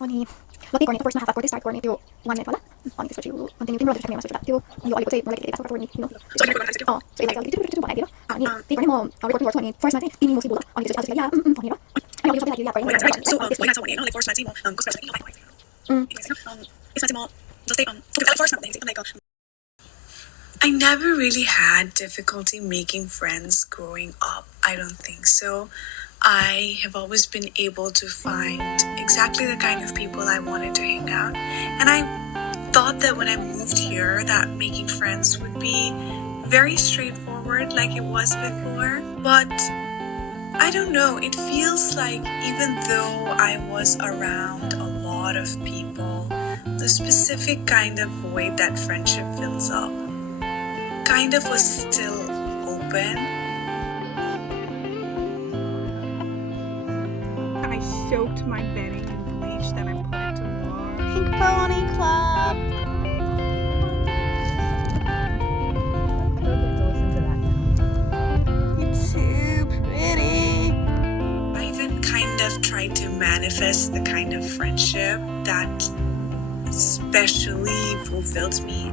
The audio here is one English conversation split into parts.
Oni lagi corny first na half for this start corny to 1 minute wala. Oni to switch you continue to rotate camera switch that to you all say more like that's for corny you know. Oh, so it's like di ba? Ani di corny mo record words oni first natin pini mo sibula. Oni to just ya corny ba? Ano yung sabi like you ya corny. So, wala sa mo like force mo, gusto sa inyo like. Is mo just take focus force na like I never really had difficulty making friends growing up. I don't think so. I have always been able to find exactly the kind of people I wanted to hang out. And I thought that when I moved here that making friends would be very straightforward like it was before. But I don't know, it feels like even though I was around a lot of people, the specific kind of void that friendship fills up kind of was still open. I soaked my bedding in bleach, then I put it to wash. Pink Pony Club. It's so pretty. I even kind of tried to manifest the kind of friendship that especially fulfilled me.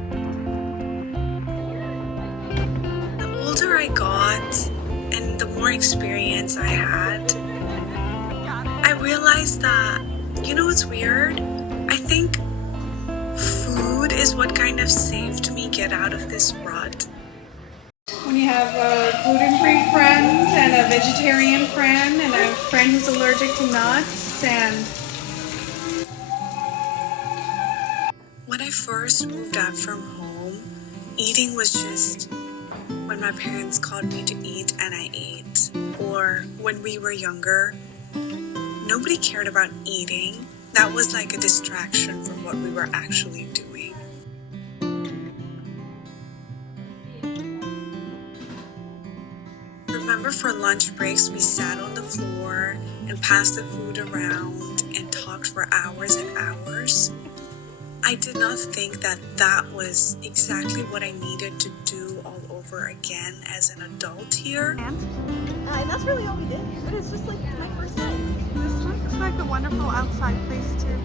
The older I got and the more experience I had, I realized that, you know what's weird? I think food is what kind of saved me get out of this rut. When you have a gluten-free friend and a vegetarian friend and a friend who's allergic to nuts and... When I first moved out from home, eating was just when my parents called me to eat and I ate. Or when we were younger, nobody cared about eating. That was like a distraction from what we were actually doing. Remember for lunch breaks, we sat on the floor and passed the food around and talked for hours and hours. I did not think that that was exactly what I needed to do all over again as an adult here. And that's really all we did. But it's just like my first time. This looks like a wonderful outside place too.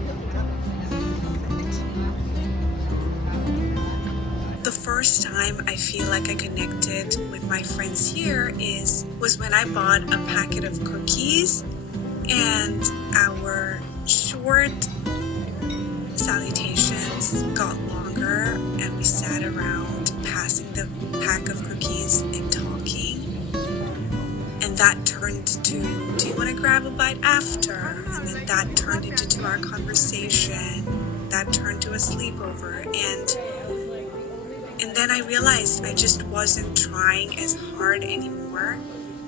The first time I feel like I connected with my friends here was when I bought a packet of cookies and our short salutations got longer and we sat around passing the pack of cookies and talking. And that turned to, do you want to grab a bite after? And then that turned into our conversation. That turned to a sleepover. And then I realized I just wasn't trying as hard anymore.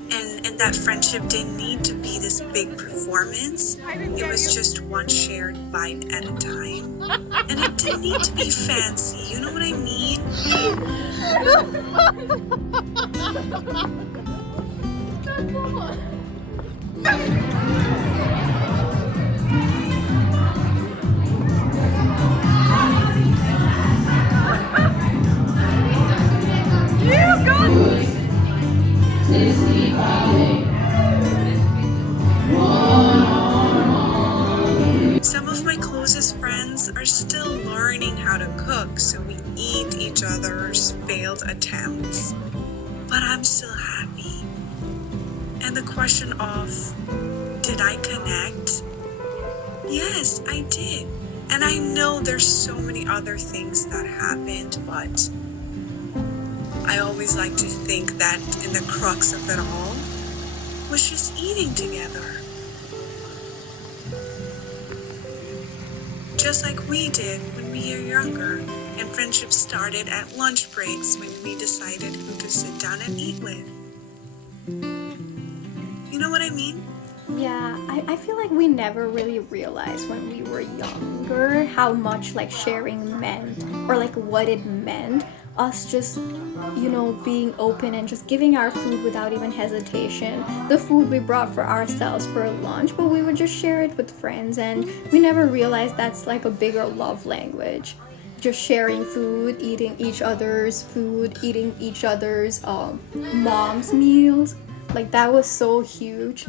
And that friendship didn't need to be this big performance. It was just one shared bite at a time. And it didn't need to be fancy, you know what I mean? Some of my closest friends are still learning how to cook, so we eat each other's failed attempts. But I'm still happy. And the question of, did I connect? Yes, I did. And I know there's so many other things that happened, but I always like to think that in the crux of it all was just eating together. Just like we did when we were younger, and friendship started at lunch breaks when we decided who to sit down and eat with. You know what I mean? Yeah, I feel like we never really realized when we were younger how much like sharing meant or like what it meant. Us just, you know, being open and just giving our food without even hesitation. The food we brought for ourselves for lunch, but we would just share it with friends, and we never realized that's like a bigger love language. Just sharing food, eating each other's food, eating each other's mom's meals. Like that was so huge.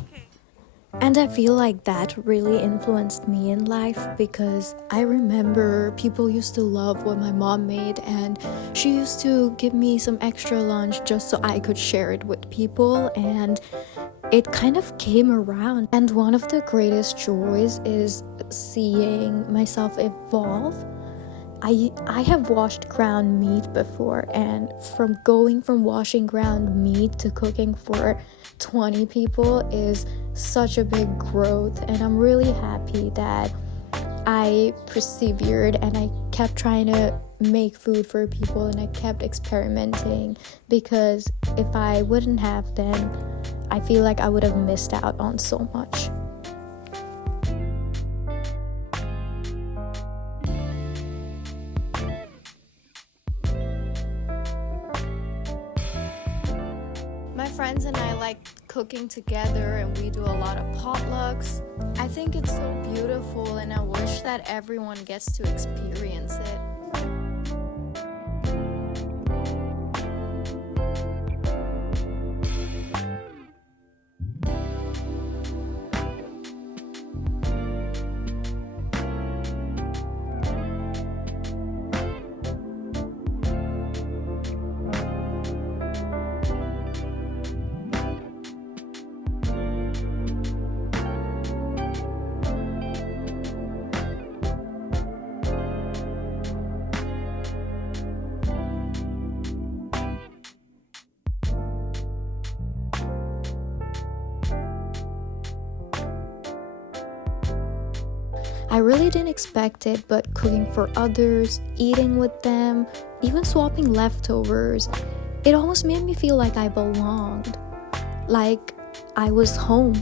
And I feel like that really influenced me in life, because I remember people used to love what my mom made, and she used to give me some extra lunch just so I could share it with people, and it kind of came around. And one of the greatest joys is seeing myself evolve. I have washed ground meat before, and from going from washing ground meat to cooking for 20 people is such a big growth, and I'm really happy that I persevered and I kept trying to make food for people and I kept experimenting, because if I wouldn't have, then I feel like I would have missed out on so much. My friends and I like cooking together, and we do a lot of potlucks. I think it's so beautiful, and I wish that everyone gets to experience it. I really didn't expect it, but cooking for others, eating with them, even swapping leftovers, it almost made me feel like I belonged, like I was home.